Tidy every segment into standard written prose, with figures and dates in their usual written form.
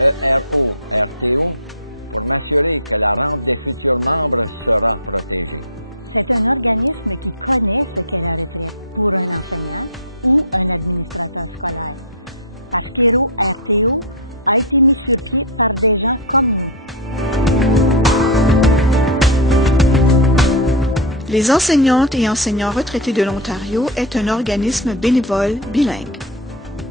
ERO-RTO pour m'assurer que la rente des futurs membres sera protégée. C'est un organisme qui connaît ce qu'est la retraite pour un enseignant ou un administrateur scolaire. Parce qu'ERO-RTO a été mis sur pied par des gens comme nous. Les enseignantes et enseignants retraités de l'Ontario est un organisme bénévole bilingue.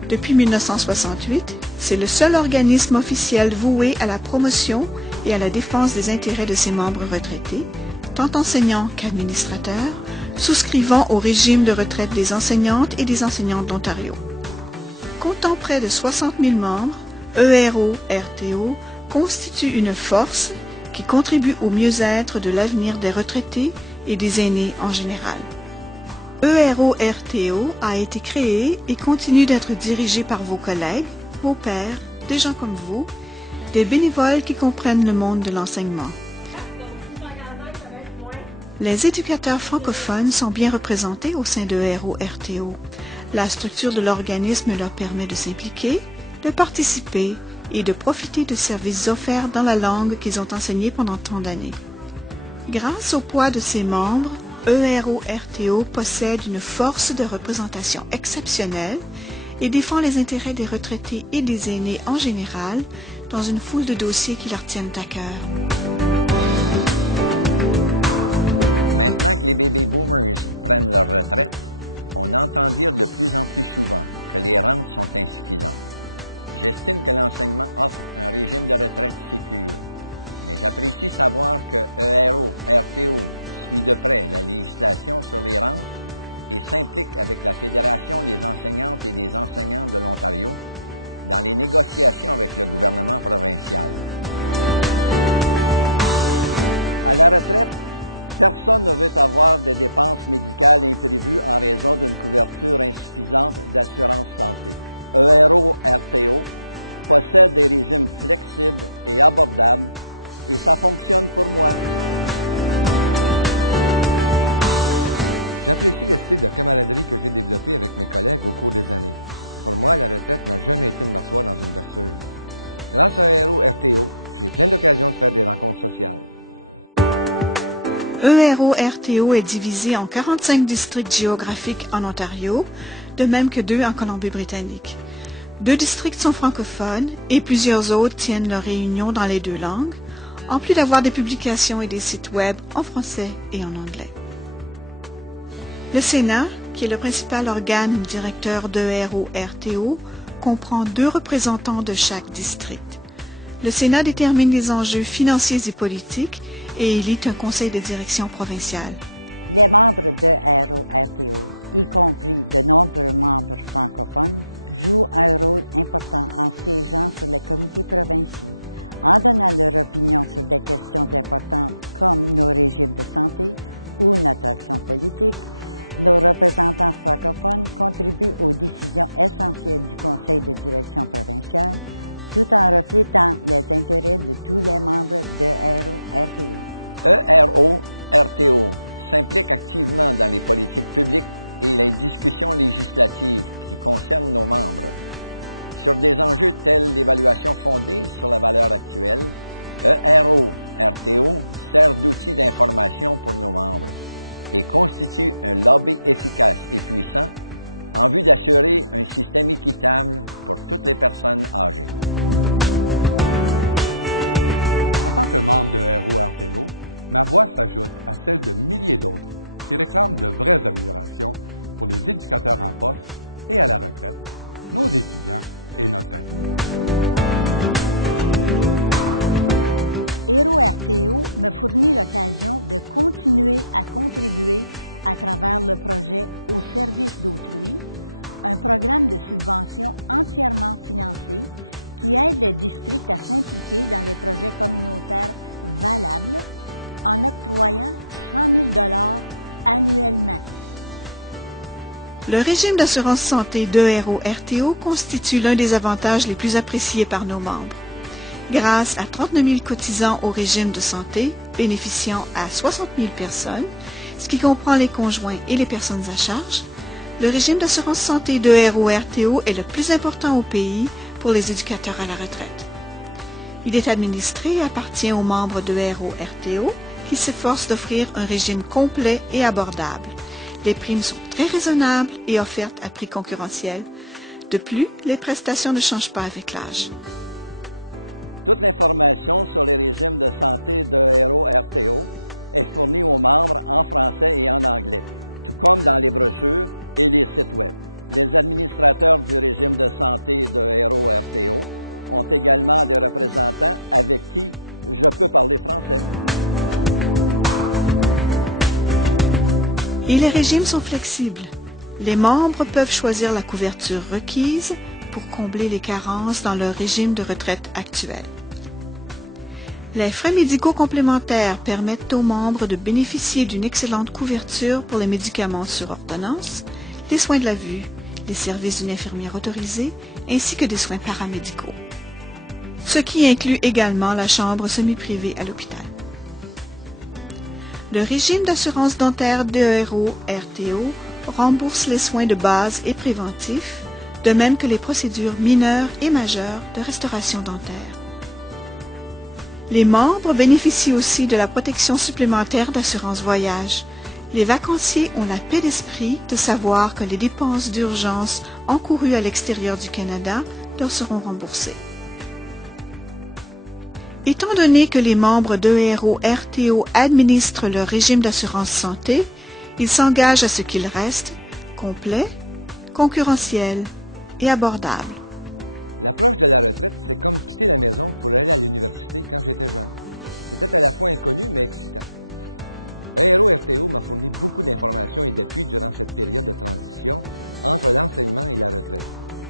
Depuis 1968, c'est le seul organisme officiel voué à la promotion et à la défense des intérêts de ses membres retraités, tant enseignants qu'administrateurs, souscrivant au régime de retraite des enseignantes et des enseignants d'Ontario. Comptant près de 60 000 membres, ERO-RTO constitue une force qui contribue au mieux-être de l'avenir des retraités et des aînés en général. ERO-RTO a été créé et continue d'être dirigé par vos collègues, vos pairs, des gens comme vous, des bénévoles qui comprennent le monde de l'enseignement. Les éducateurs francophones sont bien représentés au sein de ERO-RTO. La structure de l'organisme leur permet de s'impliquer, de participer et de profiter de services offerts dans la langue qu'ils ont enseignée pendant tant d'années. Grâce au poids de ses membres, ERO-RTO possède une force de représentation exceptionnelle et défend les intérêts des retraités et des aînés en général dans une foule de dossiers qui leur tiennent à cœur. Maintenant que les baby boomers prennent leur retraite, on entend dire de plus en plus souvent que les rentes sont insuffisantes. J'estime que l'enseignement offre un régime de retraite sécure, mais j'apprécie savoir que ERO-RTO suit de près la législation sur les rentes et s'implique avec la Fédération des enseignantes et des enseignants de l'Ontario dans les négociations avec le gouvernement provincial. À la retraite, personne ne veut avoir des dépenses médicales imprévues en raison d'une couverture insuffisante d'assurance santé. ERO-RTO possède des régimes flexibles et abordables et ça fonctionne pour moi. J'apprécie l'esprit de camaraderie que j'ai développé avec mes collègues au cours des années. Pour moi, la retraite n'a jamais été de m'asseoir dans une berceuse. Grâce à ERO-RTO, j'ai plein d'occasions de faire des rencontres sociales. ERO-RTO est divisé en 45 districts géographiques en Ontario, de même que 2 en Colombie-Britannique. 2 districts sont francophones et plusieurs autres tiennent leurs réunions dans les 2 langues, en plus d'avoir des publications et des sites web en français et en anglais. Le Sénat, qui est le principal organe directeur d'ERO-RTO, comprend 2 représentants de chaque district. Le Sénat détermine les enjeux financiers et politiques et élit un conseil de direction provincial. Les membres de ERO-RTO, y compris de nombreux membres francophones, jouent un rôle important en siégeant sur les comités provinciaux, en donnant leur opinion sur des questions importantes comme nos régimes de santé ou notre action politique. Nos représentants francophones contribuent aux décisions essentielles du conseil de direction provinciale, tout en reflétant les intérêts de tous les membres de ERO-RTO. ERO-RTO s'implique activement dans les politiques publiques et les discussions législatives qui concernent nos membres. Sur des enjeux tels l'évaluation fondée sur la valeur actuelle, ERO-RTO sert d'outil d'information pour nos membres et constitue un lobby efficace et puissant en vue d'assurer un système équitable pour toutes les personnes âgées. En tant que membre de ERO-RTO, ma voix s'ajoute à celle de milliers d'autres qui réclament de vraies améliorations pour les éducateurs en poste et à la retraite, nos étudiants et notre avenir. ERO-RTO me fournit l'occasion de continuer à contribuer à travers le projet Au service d'autrui, un programme de subvention entièrement financé qui aide les districts à s'impliquer dans les projets communautaires valables en octroyant 100 000 $ annuellement. Le régime d'assurance santé d'ERO-RTO constitue l'un des avantages les plus appréciés par nos membres. Grâce à 39 000 cotisants au régime de santé, bénéficiant à 60 000 personnes, ce qui comprend les conjoints et les personnes à charge, le régime d'assurance santé d'ERO-RTO est le plus important au pays pour les éducateurs à la retraite. Il est administré et appartient aux membres de RO-RTO qui s'efforcent d'offrir un régime complet et abordable. Les primes sont très raisonnables et offertes à prix concurrentiel. De plus, les prestations ne changent pas avec l'âge. Toute l'information sur les régimes de santé de RO-RTO est fournie aux membres en français et en anglais, tout comme dans les brochures et les sites web. Les administrateurs du régime de santé de RO-RTO ont également des représentants avec qui je peux parler français. Et les régimes sont flexibles. Les membres peuvent choisir la couverture requise pour combler les carences dans leur régime de retraite actuel. Les frais médicaux complémentaires permettent aux membres de bénéficier d'une excellente couverture pour les médicaments sur ordonnance, les soins de la vue, les services d'une infirmière autorisée, ainsi que des soins paramédicaux. Ce qui inclut également la chambre semi-privée à l'hôpital. Le régime d'assurance dentaire de RO-RTO rembourse les soins de base et préventifs, de même que les procédures mineures et majeures de restauration dentaire. Les membres bénéficient aussi de la protection supplémentaire d'assurance voyage. Les vacanciers ont la paix d'esprit de savoir que les dépenses d'urgence encourues à l'extérieur du Canada leur seront remboursées. Étant donné que les membres de RO-RTO administrent leur régime d'assurance santé, ils s'engagent à ce qu'il reste complet, concurrentiel et abordable. L'approche de la retraite, c'est comme quitter la maison pour aller à l'université quand j'étais jeune. C'était à la fois inconnu mais excitant. RO-RTO m'a fourni beaucoup d'informations et d'appui durant cette période de transition entre l'enseignement et la retraite,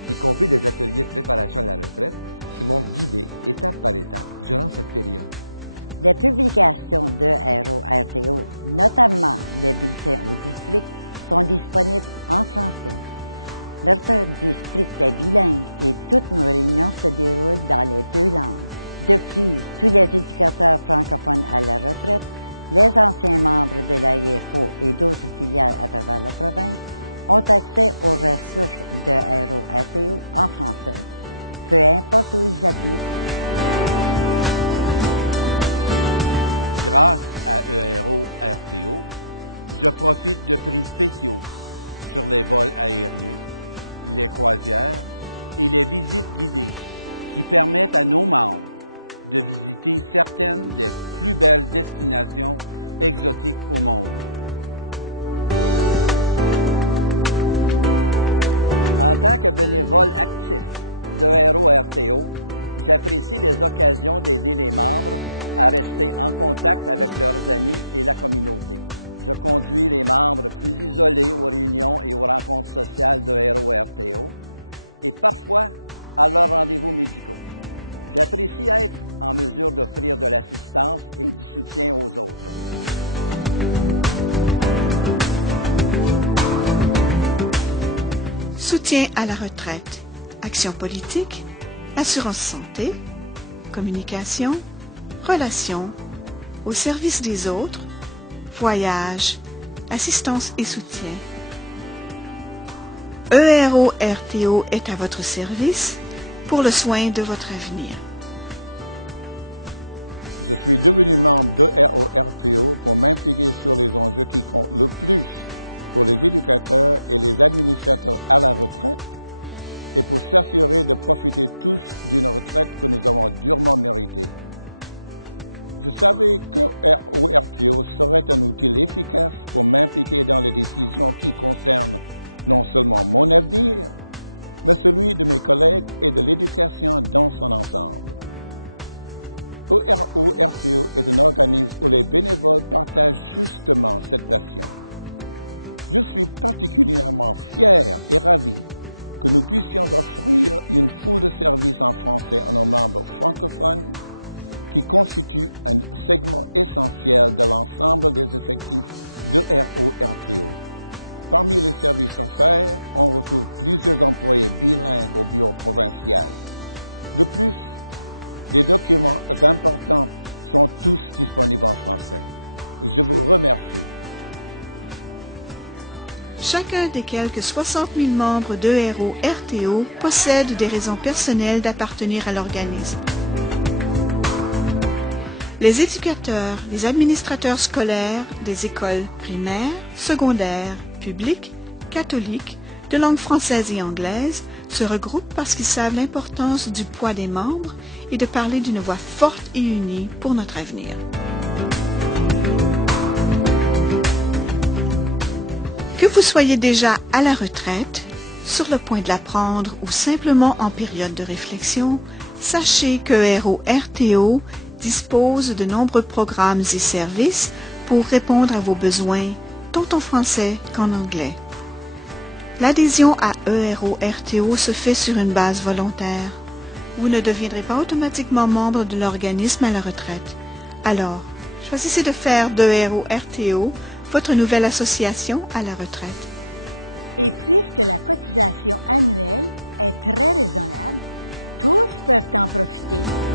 y compris des ateliers de préparation à la retraite qui m'ont guidé étape par étape durant cette période. Les publications de RO-RTO, notamment les bulletins au district, sont disponibles en français. Notre district est bilingue et toutes nos réunions se déroulent dans les deux langues. De plus, tous les éducateurs francophones à la retraite, les anciens membres de l'AIFO et d'autres filiales à travers la province ont accès aux ressources de RO-RTO en français, peu importe où ils habitent. Grâce à ERO-RTO, je profite de prix spéciaux sur les vols aériens, les croisières et les visites guidées qui permettent à nos membres de visiter certaines des plus belles destinations exotiques au monde. En tant que bénévole actif de RO-RTO, j'apprécie les occasions d'aider les membres à rester en contact avec leurs amis et la communauté. Je conduis les membres plus isolés aux réunions et aux rencontres sociales de RO-RTO et parfois à leurs rendez-vous médicaux. J'apprécie être en mesure d'offrir de l'assistance et du soutien aux autres. Soutien à la retraite, action politique, assurance santé, communication, relations, au service des autres, voyage, assistance et soutien. ERO-RTO est à votre service pour le soin de votre avenir. Je suis devenu membre de RO-RTO pour m'impliquer sur les enjeux qui comptent le plus pour les éducateurs et les administrateurs à la retraite et pour s'assurer de profiter tous d'une retraite que nous avons durement méritée. Je savais que RO-RTO serait un outil efficace pour m'impliquer dans les décisions qui concernent non seulement mon avenir, mais celui de mes collègues et de l'éducation dans son ensemble. RO-RTO est un organisme où les bénévoles partagent justement cette passion. Je suis particulièrement fier et ravi que nous puissions offrir une foule de services en français à nos membres francophones qui constituent un segment essentiel de l'ensemble des effectifs de RO-RTO. Parmi les services offerts, on retrouve plusieurs employés bilingues au bureau provincial. De plus, les documents importants sont tous disponibles en français. Je vous remercie. Chacun des quelques 60 000 membres de RO-RTO possède des raisons personnelles d'appartenir à l'organisme. Les éducateurs, les administrateurs scolaires des écoles primaires, secondaires, publiques, catholiques, de langue française et anglaise se regroupent parce qu'ils savent l'importance du poids des membres et de parler d'une voix forte et unie pour notre avenir. Que vous soyez déjà à la retraite, sur le point de la prendre ou simplement en période de réflexion, sachez que ERO-RTO dispose de nombreux programmes et services pour répondre à vos besoins, tant en français qu'en anglais. L'adhésion à ERO-RTO se fait sur une base volontaire. Vous ne deviendrez pas automatiquement membre de l'organisme à la retraite. Alors, choisissez de faire d'ERO-RTO votre nouvelle association à la retraite. Et puisque la cotisation annuelle est très raisonnable, tous peuvent en profiter.